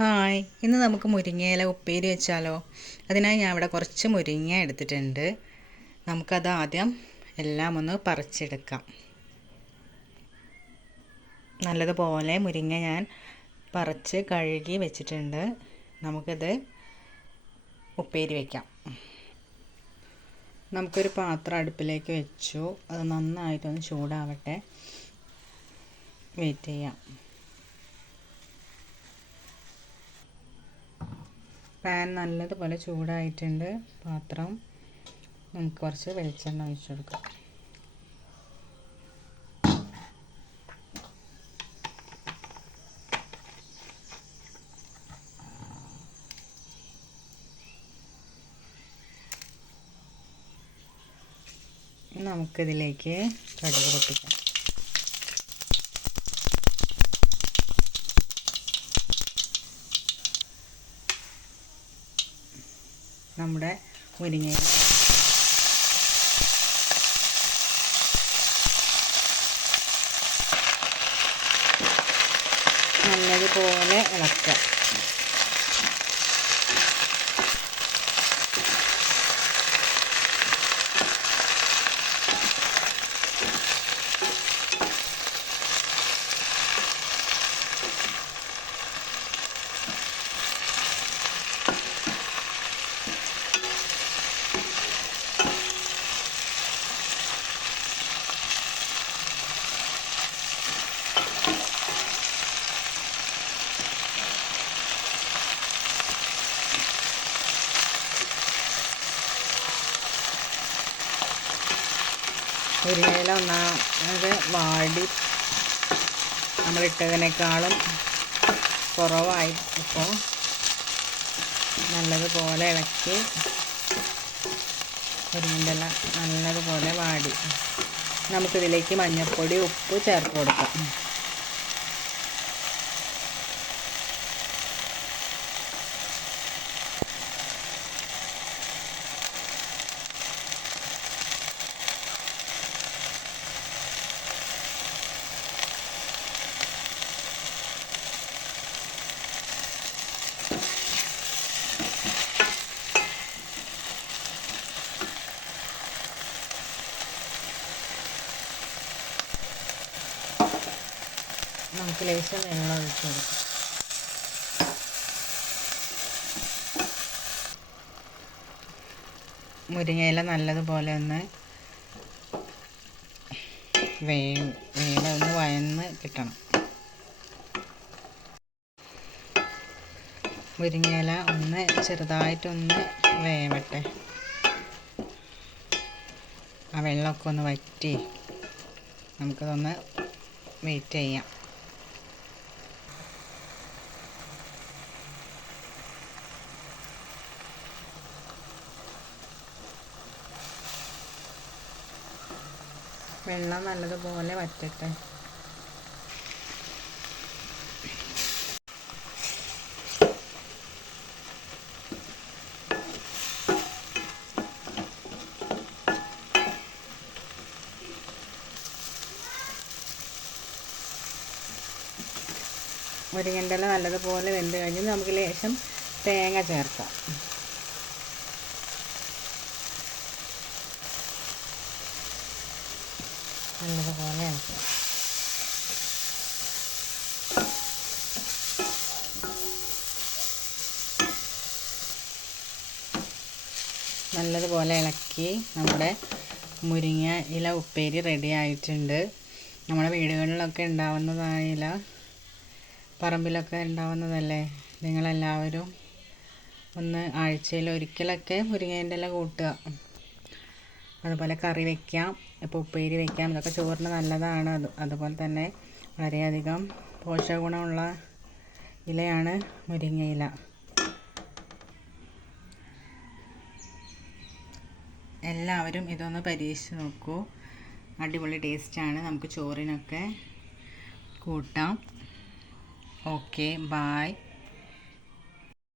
Hi ഇന്ന് നമുക്ക് മുരിങ്ങയില ഉപ്പേരി വെച്ചാലോ? അതിനായി ഞാൻ ഇവിടെ കുറച്ച് മുരിങ്ങ എടുത്തിട്ടുണ്ട്. നമുക്കത് ആദ്യം എല്ലാം ഒന്ന് പറിച്ചെടുക്കാം. നല്ലതുപോലെ മുരിങ്ങ ഞാൻ പറിച്ച് കഴുകി വെച്ചിട്ടുണ്ട്. നമുക്കിത് ഉപ്പേരി വയ്ക്കാം നമുക്കൊരു പാത്രം അടുപ്പിലേക്ക് വെച്ചു. അത് നന്നായിട്ടൊന്ന് ചൂടാവട്ടെ. വെയിറ്റ് ചെയ്യാം. പാൻ നല്ലതുപോലെ ചൂടായിട്ടുണ്ട്. പാത്രം നമുക്ക് കുറച്ച് വെളിച്ചെണ്ണ ഒഴിച്ചു കൊടുക്കാം. നമുക്കിതിലേക്ക് കടുക് പൊട്ടിക്കാം. നമ്മുടെ മുരിങ്ങയില. നല്ലതുപോലെ ഇളക്കുക. മുരിങ്ങയില ഒന്നാമത് വാടി. നമ്മളിട്ടതിനേക്കാളും കുറവായി ഇപ്പോൾ നല്ലതുപോലെ ഇളക്കി മുരിങ്ങന്റെ ഇല നല്ലതുപോലെ വാടി. നമുക്കിതിലേക്ക് മഞ്ഞൾപ്പൊടി ഉപ്പ് ചേർത്ത് കൊടുക്കാം. നമുക്ക് ലേശം വെള്ളം ഒഴിച്ച് കൊടുക്കാം. മുരിങ്ങയില നല്ലതുപോലെ ഒന്ന് വേ വേല ഒന്ന് വയന്ന് കിട്ടണം. മുരിങ്ങയില ഒന്ന് ചെറുതായിട്ടൊന്ന് വേവട്ടെ. ആ വെള്ളമൊക്കെ ഒന്ന് വറ്റി നമുക്കതൊന്ന് വെയിറ്റ് ചെയ്യാം. വെള്ളം നല്ലതുപോലെ വറ്റട്ടെ. മുരിങ്ങന്റെ നല്ലതുപോലെ വെന്ത് കഴിഞ്ഞ് നമുക്ക് ലേശം തേങ്ങ ചേർക്കാം. നല്ലതുപോലെ ഇളക്കുക നല്ലതുപോലെ ഇളക്കി നമ്മുടെ മുരിങ്ങ ഇല ഉപ്പേരി റെഡി ആയിട്ടുണ്ട്. നമ്മുടെ വീടുകളിലൊക്കെ ഉണ്ടാവുന്നതായ ഇല പറമ്പിലൊക്കെ ഉണ്ടാവുന്നതല്ലേ? നിങ്ങളെല്ലാവരും ഒന്ന് ആഴ്ചയിൽ ഒരിക്കലൊക്കെ മുരിങ്ങേന്റെ ഇല കൂട്ടുക. അതുപോലെ കറി വയ്ക്കാം ഇപ്പോൾ ഉപ്പേരി വയ്ക്കാം ഇതൊക്കെ ചോറിന് നല്ലതാണ്. അത് അതുപോലെ തന്നെ വളരെയധികം പോഷകഗുണമുള്ള ഇലയാണ് മുരിങ്ങയില എല്ലാവരും ഇതൊന്ന് പരീക്ഷിച്ച് നോക്കൂ. അടിപൊളി ടേസ്റ്റാണ്. നമുക്ക് ചോറിനൊക്കെ കൂട്ടാം. Okay bye